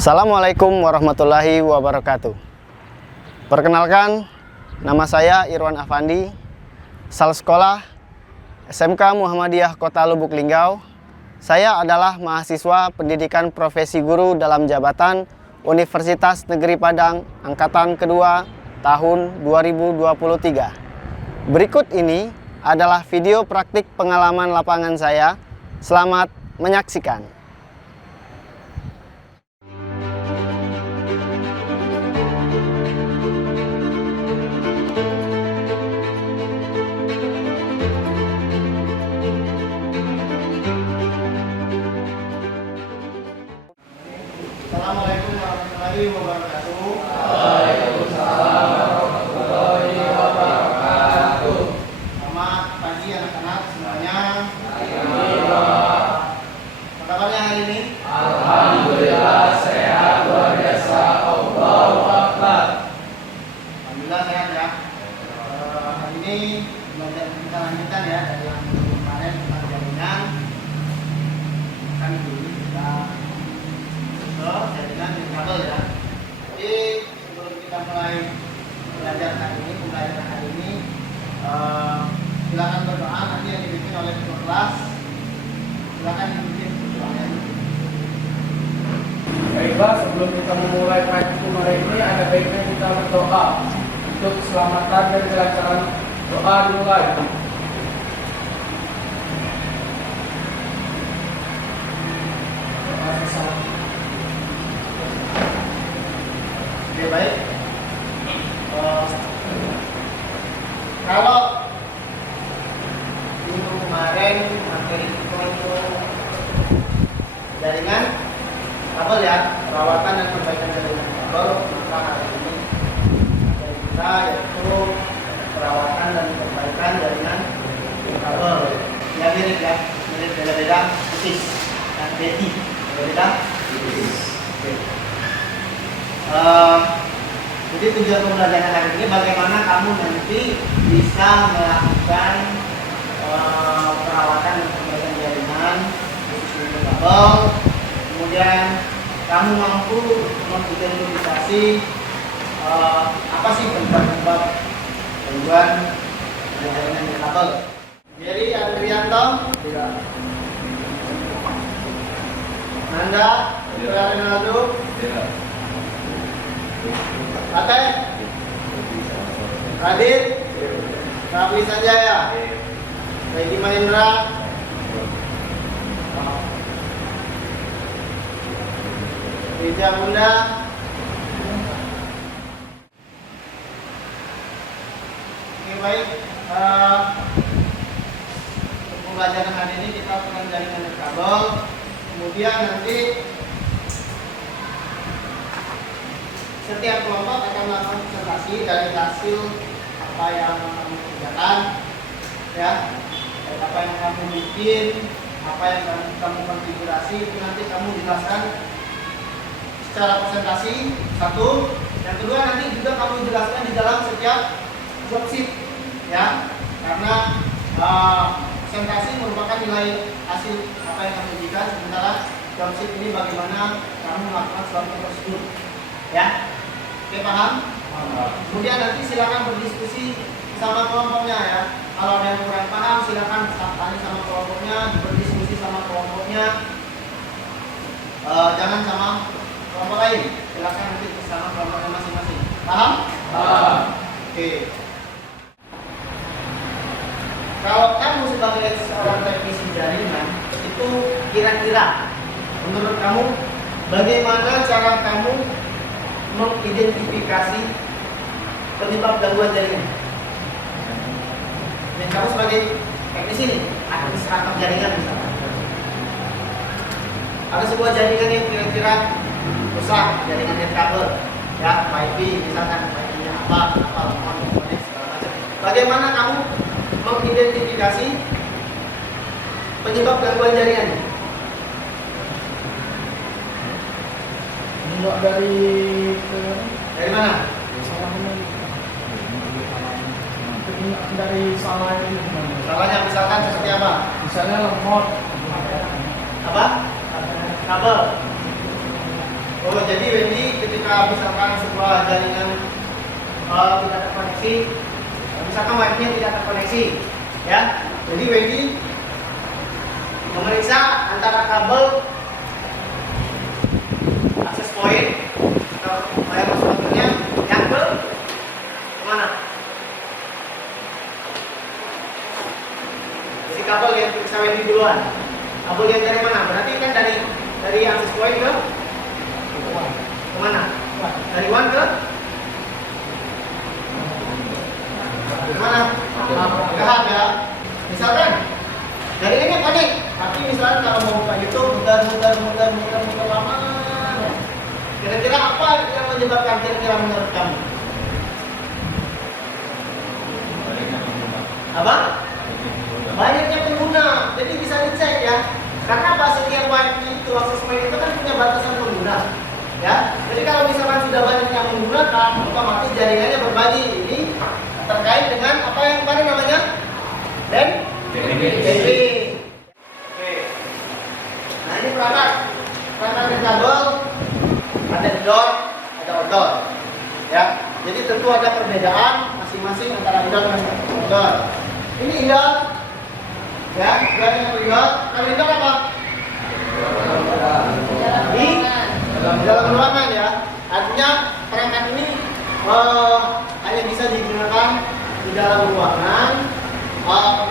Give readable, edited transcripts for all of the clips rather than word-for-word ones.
Assalamualaikum warahmatullahi wabarakatuh. Perkenalkan, nama saya Irwan Afandi, asal sekolah SMK Muhammadiyah Kota Lubuk Linggau. Saya adalah mahasiswa pendidikan profesi guru dalam jabatan Universitas Negeri Padang Angkatan Kedua tahun 2023. Berikut ini adalah video praktik pengalaman lapangan saya. Selamat menyaksikan. Assalamualaikum warahmatullahi wabarakatuh. Waalaikumsalam warahmatullahi wabarakatuh. Selamat pagi anak-anak semuanya. Alhamdulillah. Apa kabarnya hari ini? Alhamdulillah sehat luar biasa. Allahu Akbar. Alhamdulillah sehat ya. Hari ini belajar kita lanjutkan ya dari yang kemarin tentang jaringan. Kan dulu kita jaringan di kabel ya. Jadi sebelum kita mulai belajar hari ini, silakan berdoa. Nanti yang dibimbing oleh ketua kelas, silakan dibimbing berdoanya. Baiklah, sebelum kita memulai praktikum hari ini, ada baiknya kita berdoa untuk keselamatan dan kelancaran. Doa dimulai. Doa bersama. Oke, baik. Kalau minggu kemarin materi kita itu jaringan kabel ya, perawatan dan perbaikan jaringan kabel, maka hari ini materi kita yaitu perawatan dan perbaikan jaringan kabel. Ya mirip beda-beda persis. Dan beda persis. Oke. Jadi tujuan pembelajaran hari ini bagaimana kamu nanti bisa melakukan perawatan dan perbaikan jaringan khusus untuk kabel. Kemudian kamu mampu mengidentifikasi apa sih penyebab gangguan jaringan di kabel. Jadi Adrianto, Tidak. Nanda, Ronaldo, Tidak. Ate, Radit, Raffi Sanjaya, Regi Mahendra, Rija Bunda. Oke, baik. Untuk pembelajaran hari ini kita akan jaringan kabel. Kemudian nanti setiap kelompok akan melakukan presentasi dari hasil apa yang kamu kerjakan, ya, dan apa yang kamu bikin, apa yang kamu konfigurasi, itu nanti kamu jelaskan secara presentasi satu. Yang kedua nanti juga kamu jelaskan di dalam setiap worksheet, ya, karena presentasi merupakan nilai hasil apa yang kamu berikan, sementara worksheet ini bagaimana kamu melakukan suatu prosedur, ya. Oke, paham? Kemudian nanti silakan berdiskusi sama kelompoknya ya. Kalau ada yang kurang paham silakan tanya sama kelompoknya, berdiskusi sama kelompoknya. Jangan sama kelompok lain. Silakan nanti sama kelompoknya masing-masing. Paham? Paham. Oke. Kalau kamu sebagai seorang teknisi jaringan, itu kira-kira menurut kamu bagaimana cara kamu mengidentifikasi penyebab gangguan jaringan? Dan kamu sebagai teknisi nih, administrator jaringan misalnya, ada sebuah jaringan yang kira-kira rusak, jaringan net kabel, ya, wifi misalkan, wifi-nya apa, komponen segala macam. Bagaimana kamu mengidentifikasi penyebab gangguan jaringan? Dari mana? Dari salah ini gimana? Salahnya misalkan seperti apa? Misalnya lemot Apa? Kabel. Oh, jadi Wendy ketika misalkan sebuah jaringan tidak terkoneksi, misalkan wifi-nya tidak terkoneksi, ya. Jadi Wendy memeriksa antara kabel akses point atau layar masuknya yang ke mana? Jadi kabel yang periksa Wendy duluan. Kabel yang dari mana? Berarti kan dari akses point ke mana? Dari one ke mana? Ke hub ya. Misalkan dari ini connect, tapi misalkan kalau mau buka YouTube muter lama. Kira-kira apa yang menyebabkan kira-kira menurut kamu? Apa? Banyaknya pengguna. Jadi bisa dicek ya. Karena apa, setiap wifi itu akses point itu kan punya batasan pengguna. Ya, jadi kalau misalkan sudah banyak yang menggunakan, otomatis jaringannya berbagi. Ini terkait dengan apa yang kemarin namanya? DNP. Oke. Nah ini perangkat kabel, ada indoor, ada outdoor. Ya, jadi tentu ada perbedaan masing-masing antara indoor dan outdoor. Ini indoor, ya, indoor. Kalau indoor apa? Di dalam ruangan ya, artinya perangkat ini hanya bisa digunakan di dalam ruangan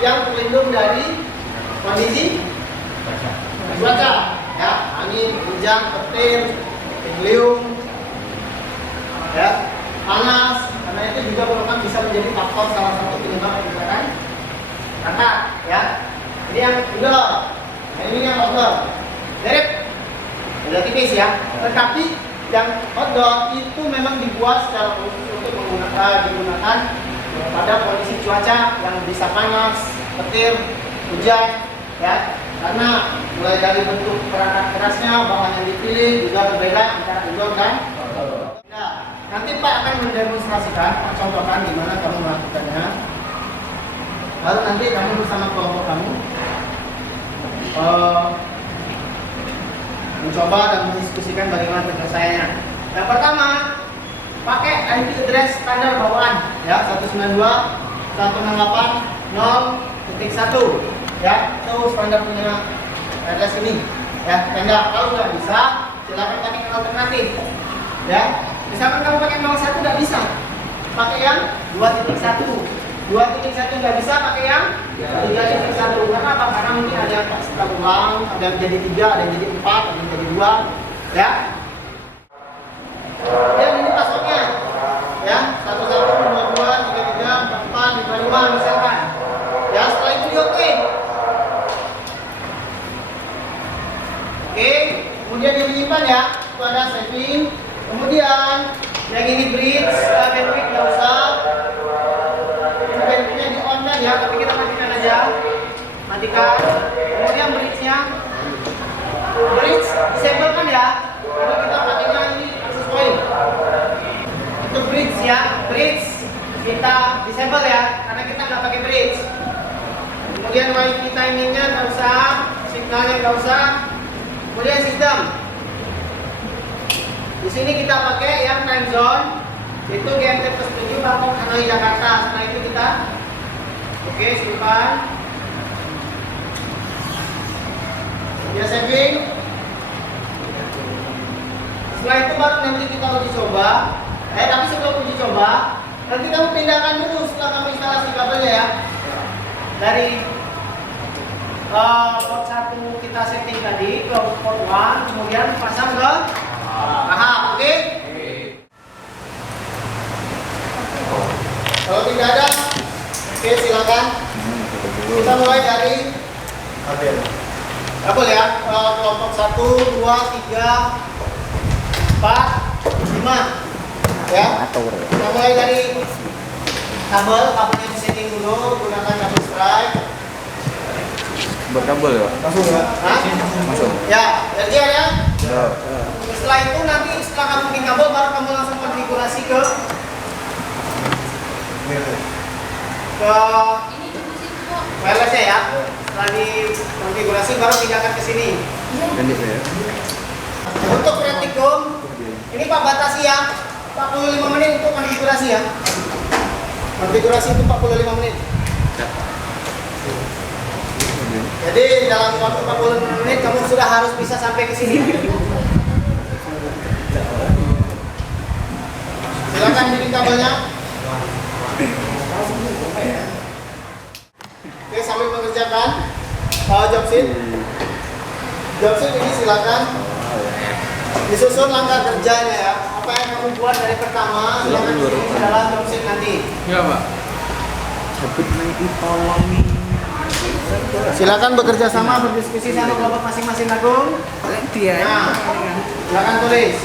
yang terlindung dari kondisi cuaca, ya, angin, hujan, petir, beliung, ya, panas, karena itu juga merupakan bisa menjadi faktor salah satu penyebab kebakaran perangkat, ya. Ini yang indoor, ini yang outdoor. Mirip. Udah tipis ya, tetapi yang outdoor itu memang dibuat secara khusus untuk digunakan pada kondisi cuaca yang bisa panas, petir, hujan, ya. Karena mulai dari bentuk perangkat kerasnya, bahan yang dipilih juga berbeda antara indoor dan outdoor. Nah, nanti Pak akan mendemonstrasikan, contohkan gimana kamu melakukannya. Lalu nanti kamu bersama kelompok kamu mencoba dan mendiskusikan bagaimana penyelesaiannya. Yang pertama, pakai IP address standar bawaan, ya, 192.168.0.1, ya, itu standar punya address ini, ya. Tenda, kalau nggak bisa, silakan pakai yang alternatif, ya. Misalkan kamu pakai 01 nggak bisa, pakai yang 2.1. 2.1 nggak bisa, pakai yang 3.1. Karena apa? Karena mungkin ada yang setelah ulang, ada yang jadi 3, ada yang jadi 4, ada yang jadi 2, ya. Dan ini passwordnya, ya, 11223445 misalkan, ya. Setelah itu di oke. Oke, kemudian dia menyimpan, ya. Itu ada saving. Kemudian yang ini bridge, bandwidth nggak usah. Bandwidthnya di online ya, tapi kita matikan aja. Matikan. Kemudian bridge-nya, bridge disable kan ya, karena kita pakainya ini access point. Itu bridge ya, bridge kita disable ya, karena kita nggak pakai bridge. Kemudian wifi timingnya nggak usah, signalnya nggak usah. Kemudian sistem. Di sini kita pakai yang time zone, itu GMT plus 7 Bangkok Hanoi Jakarta. Setelah itu kita oke, simpan. Dia saving. Setelah itu baru nanti kita uji coba. Tapi sebelum uji coba, nanti kamu pindahkan dulu setelah kamu instalasi kabelnya ya. Dari port 1 kita setting tadi ke port 1, kemudian pasang ke tahap, oke? Kalau tidak ada, oke, silakan. Kita mulai dari kabel ya, kelompok 1, 2, 3, 4, 5, ya. Kita mulai dari kabelnya di setting dulu, gunakan kabel strike. Berkabel ya? Masuk ya? Masuk. Ya, jadi ya. Ya. Setelah itu nanti setelah kamu bikin kabel baru kamu langsung konfigurasi ke wireless ya. Setelah dikonfigurasi baru pindahkan ke sini. Pendek ya. Untuk Practicum Pak batasi ya. 45 menit untuk konfigurasi ya. Konfigurasi itu 45 menit. Jadi dalam waktu 45 menit kamu sudah harus bisa sampai ke sini. Silakan bikin kabelnya. Oke, sambil mengerjakan job sheet. Job sheet ini silakan disusun langkah kerjanya ya. Apa yang kamu buat dari pertama silakan di dalam job sheet nanti. Ya, Pak. Silakan bekerja sama, berdiskusi sama kelompok masing-masing Agung. Nah, silakan tulis.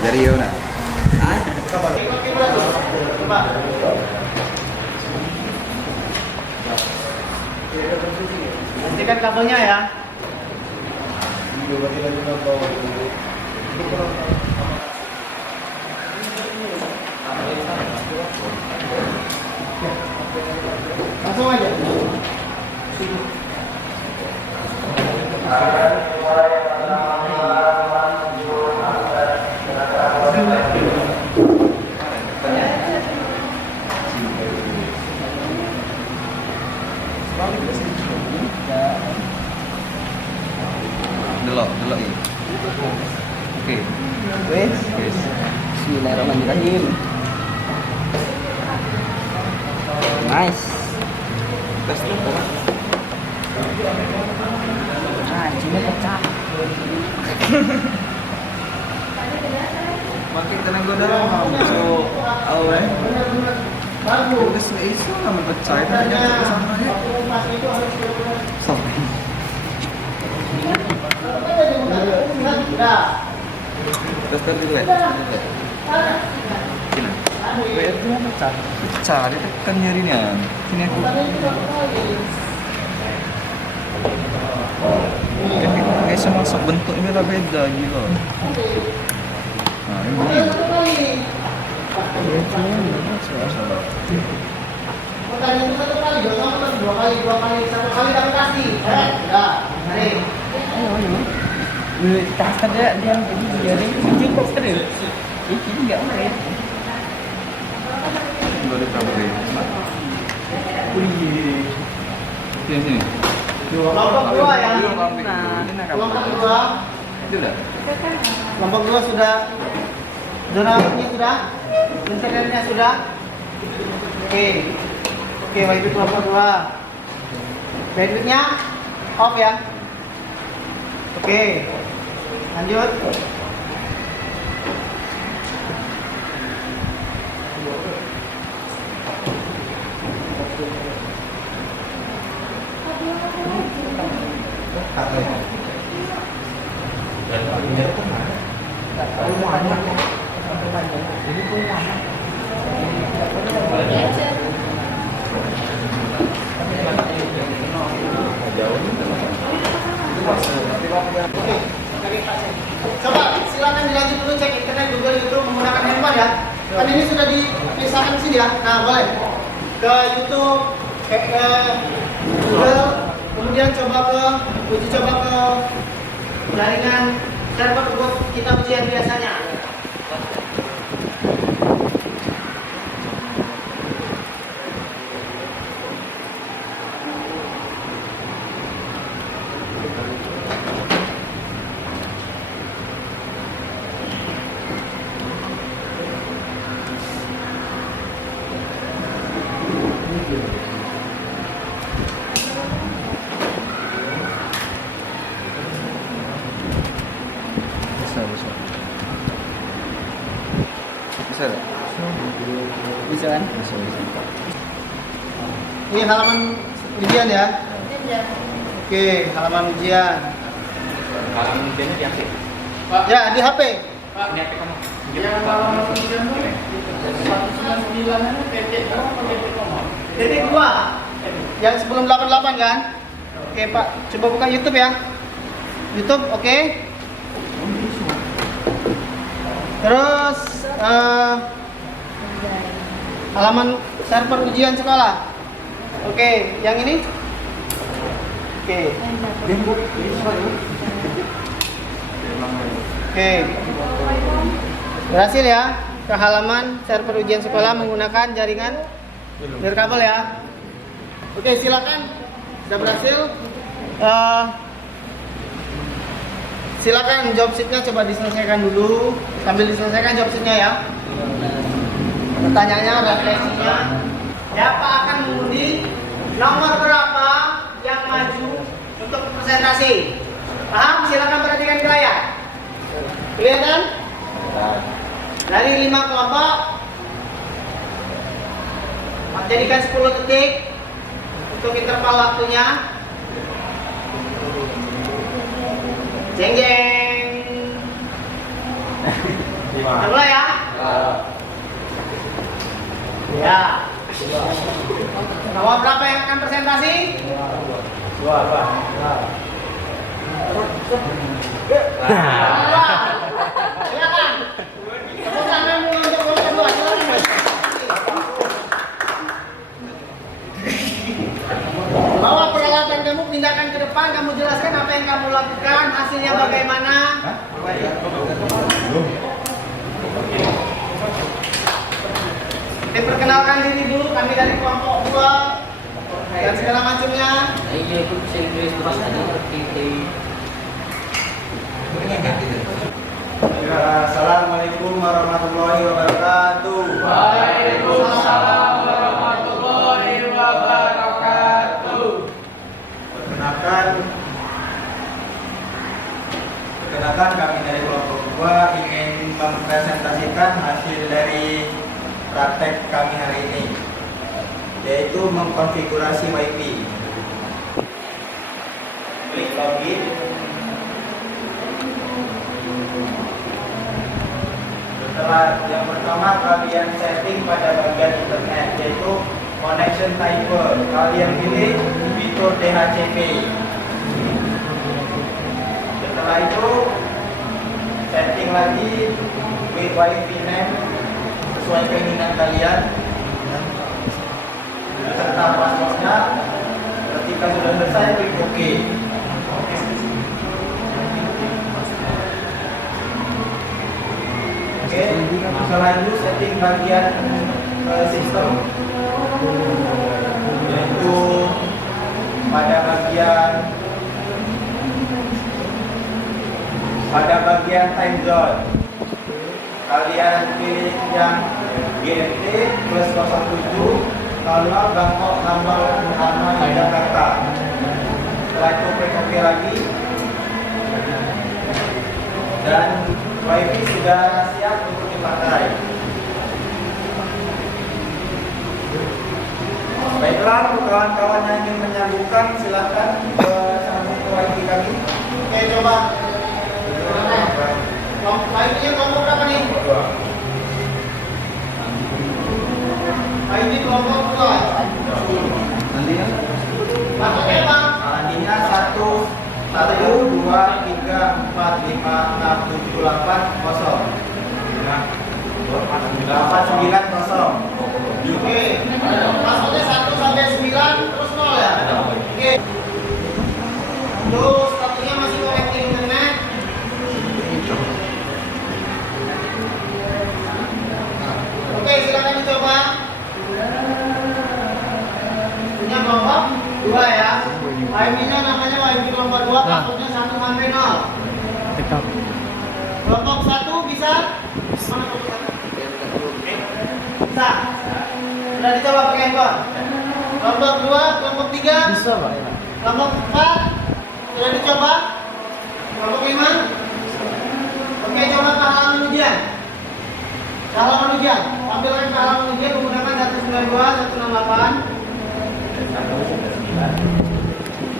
Dari Yona. Coba. Nantikan kabelnya ya. Langsung aja. Delok ini. Oke. Wes, Wes. bismillahirrahmanirrahim. Nice. Tes dulu. Nah, cuma pecah. Makin tenang gue dah mau awal. Terus itu nama percaya tanya sama ya. Sorry. Terus tadi lihat. Kina. Lihat dia pecah. Pecah dia tekan nyarinya. Sini aku. Kayak semua bentuknya lah beda gitu. Nah, ini begini. Pertanyaan itu satu kali, dua kali, satu kali dapat kasih. Udah, tarik. Tas ada dia jadi kucing poster ya. Ini enggak main. Gue ada kabel ya. Wih. Sini. Kelompok dua ya. Ini Kelompok dua. Itu udah. Kelompok dua sudah. Zona outnya sudah. Internetnya sudah. Oke. Oke, itu kelompok dua. Bandwidthnya off ya. Oke. Lanjut. Coba silakan dilanjut dulu cek internet Google YouTube menggunakan handphone ya. Kan ini sudah dipisahkan di sini ya. Nah, boleh ke YouTube, ke Google, kemudian uji coba ke jaringan server buat kita ujian biasanya. Bisa. Bisa kan? Bisa. Ini halaman ujian ya. Oke, halaman ujian. Halaman ujiannya di HP. Ya, di HP. Ini HP kamu. Yang halaman ujian tuh 199 ini titik apa titik koma? Titik 2. Yang sebelum 88 kan? Oke, Pak. Coba buka YouTube ya. YouTube, oke. Terus halaman server ujian sekolah. Oke, yang ini? Oke. Oke. Berhasil ya ke halaman server ujian sekolah menggunakan jaringan nirkabel ya. Oke, silakan. Sudah berhasil. Silakan job sheet-nya coba diselesaikan dulu. Sambil diselesaikan job sheet-nya ya. Pertanyaannya, refleksinya. Siapa akan mengundi nomor berapa yang maju untuk presentasi? Paham? Silakan perhatikan ke layar. Kelihatan? Dari 5 kelompok, jadikan 10 detik untuk interval waktunya. Jeng jeng. Mulai ya. Ya. Nomor berapa yang akan presentasi? Dua. Silakan. Tepuk tangan untuk nomor kedua. Silakan. Bawa peralatan kamu, pindahkan ke depan. Kamu jelaskan apa yang kamu lakukan, hasilnya bagaimana. Diperkenalkan diri dulu, kami dari kelompok 2 dan segala macamnya. Assalamualaikum warahmatullahi wabarakatuh. Waalaikumsalam warahmatullahi wabarakatuh. Perkenalkan kami dari kelompok 2 ingin mempresentasikan hasil dari praktek kami hari ini, yaitu mengkonfigurasi WiFi. Klik login. Setelah yang pertama kalian setting pada bagian internet, yaitu connection type. Kalian pilih fitur DHCP. Setelah itu setting lagi with WiFi name sesuai keinginan kalian serta passwordnya. Ketika sudah selesai, klik OK. Oke, setelah itu setting bagian sistem, yaitu pada bagian time zone. Kalian pilih yang GMT plus 07 kalau Bangkok sama Jakarta. Setelah itu klik OK lagi. Dan WiFi sudah siap untuk dipakai. Baiklah, kawan-kawan yang ingin menyambungkan silahkan sambung ke WiFi kami. Oke, coba. WiFi-nya kelompok berapa nih? WiFi kelompok 2. Nantinya? Masuknya apa? Nantinya 1, 2, 3, 4, 5, 6, 7, 8, 0. 8, 9, 0. Oke. Maksudnya 1 sampai 9 terus 0 ya? Oke. Terus satunya masih connecting internet. Oke, silakan dicoba. Punya kelompok 2 ya. WiFi-nya namanya WiFi kelompok 2, passwordnya 1 sampai 0. Kelompok 1 bisa? Mana kelompok 1? Bisa. Sudah dicoba pakai handphone. Kelompok 2, kelompok 3 Bisa Pak ya? kelompok 4 sudah dicoba. Kelompok 5. Oke, coba ke halaman ujian. Ke halaman ujian. Tampilkan ke halaman ujian menggunakan 192, 168.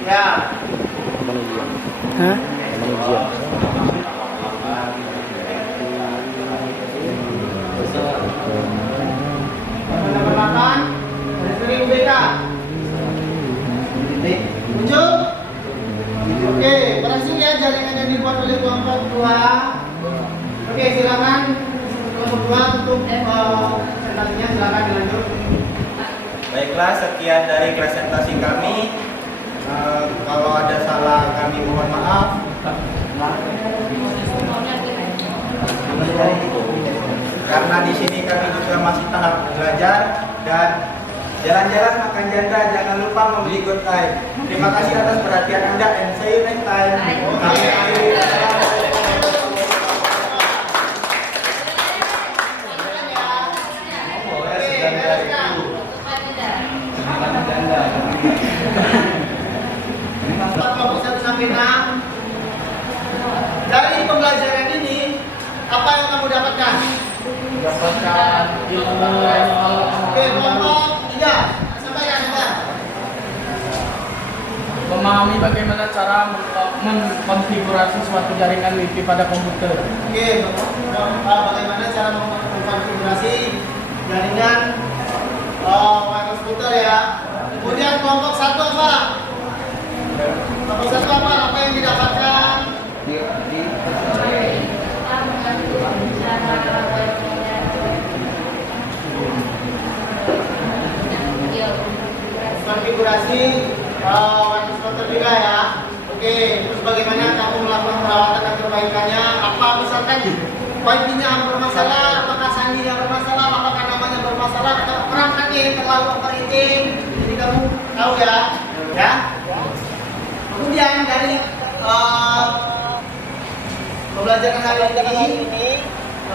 Ya. Hah? Teman-teman, dari UBK. Muncul. Oke, berhasil ya jaringan yang dibuat oleh kelompok 2. Oke, silakan kelompok 2 untuk presentasinya, silakan dilanjut. Baiklah, sekian dari presentasi kami. Kalau ada salah kami mohon maaf. karena di sini kami juga masih tahap belajar dan jalan-jalan makan janda, jangan lupa membeli good time. Terima kasih atas perhatian Anda and see you next time. Kami akhiri. Kelompok 1 sampai 6. Dari pembelajaran ini, apa yang kamu dapatkan? Dapatkan ilmu Oke, kelompok 3 sampai yang memahami bagaimana cara mengkonfigurasi suatu jaringan WiFi pada komputer. Oke, bagaimana cara mengkonfigurasi jaringan wireless router ya. Kemudian kelompok 1 apa? Kelompok 1 apa? Apa yang didapatkan? Konfigurasi wireless router juga ya. Oke, terus bagaimana kamu melakukan perawatan dan perbaikannya? Apa misalkan wifi-nya bermasalah, apakah sandinya bermasalah, apakah namanya bermasalah, atau perangkatnya yang terlalu overheating? Jadi kamu tahu ya, ya. Kemudian dari pembelajaran hari ini,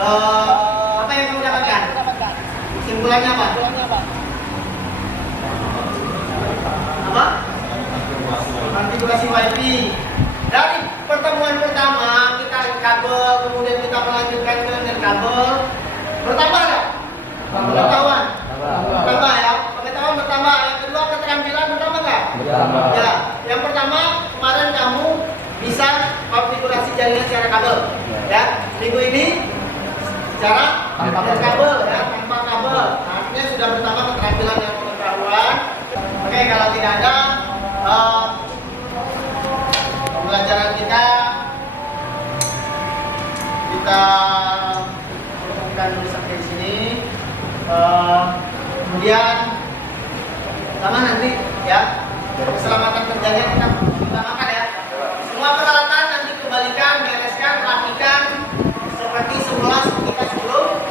apa yang kamu dapatkan? Kesimpulannya apa? Apa? Konfigurasi WiFi. Dari pertemuan pertama kita kabel, kemudian kita melanjutkan ke nirkabel. Bertambah nggak? Pengetahuan. Bertambah ya. Pengetahuan bertambah. Yang kedua keterampilan bertambah nggak? Bertambah. Ya. Yang pertama kemarin kamu bisa konfigurasi jaringan secara kabel. Ya. Minggu ini secara tanpa kabel ya, tanpa kabel. Artinya sudah bertambah keterampilan dan pengetahuan. Oke, kalau tidak ada pembelajaran kita cukupkan dulu sampai sini. Kemudian sama nanti ya keselamatan kerjanya kita utamakan ya. Semua peralatan nanti kembalikan, bereskan, rapikan seperti semula kita sebelum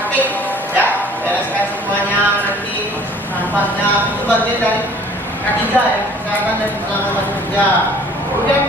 aktif ya. Bereskan semuanya nanti sampahnya itu bagian dari K3 ya, kesehatan dan keselamatan kerja. Kemudian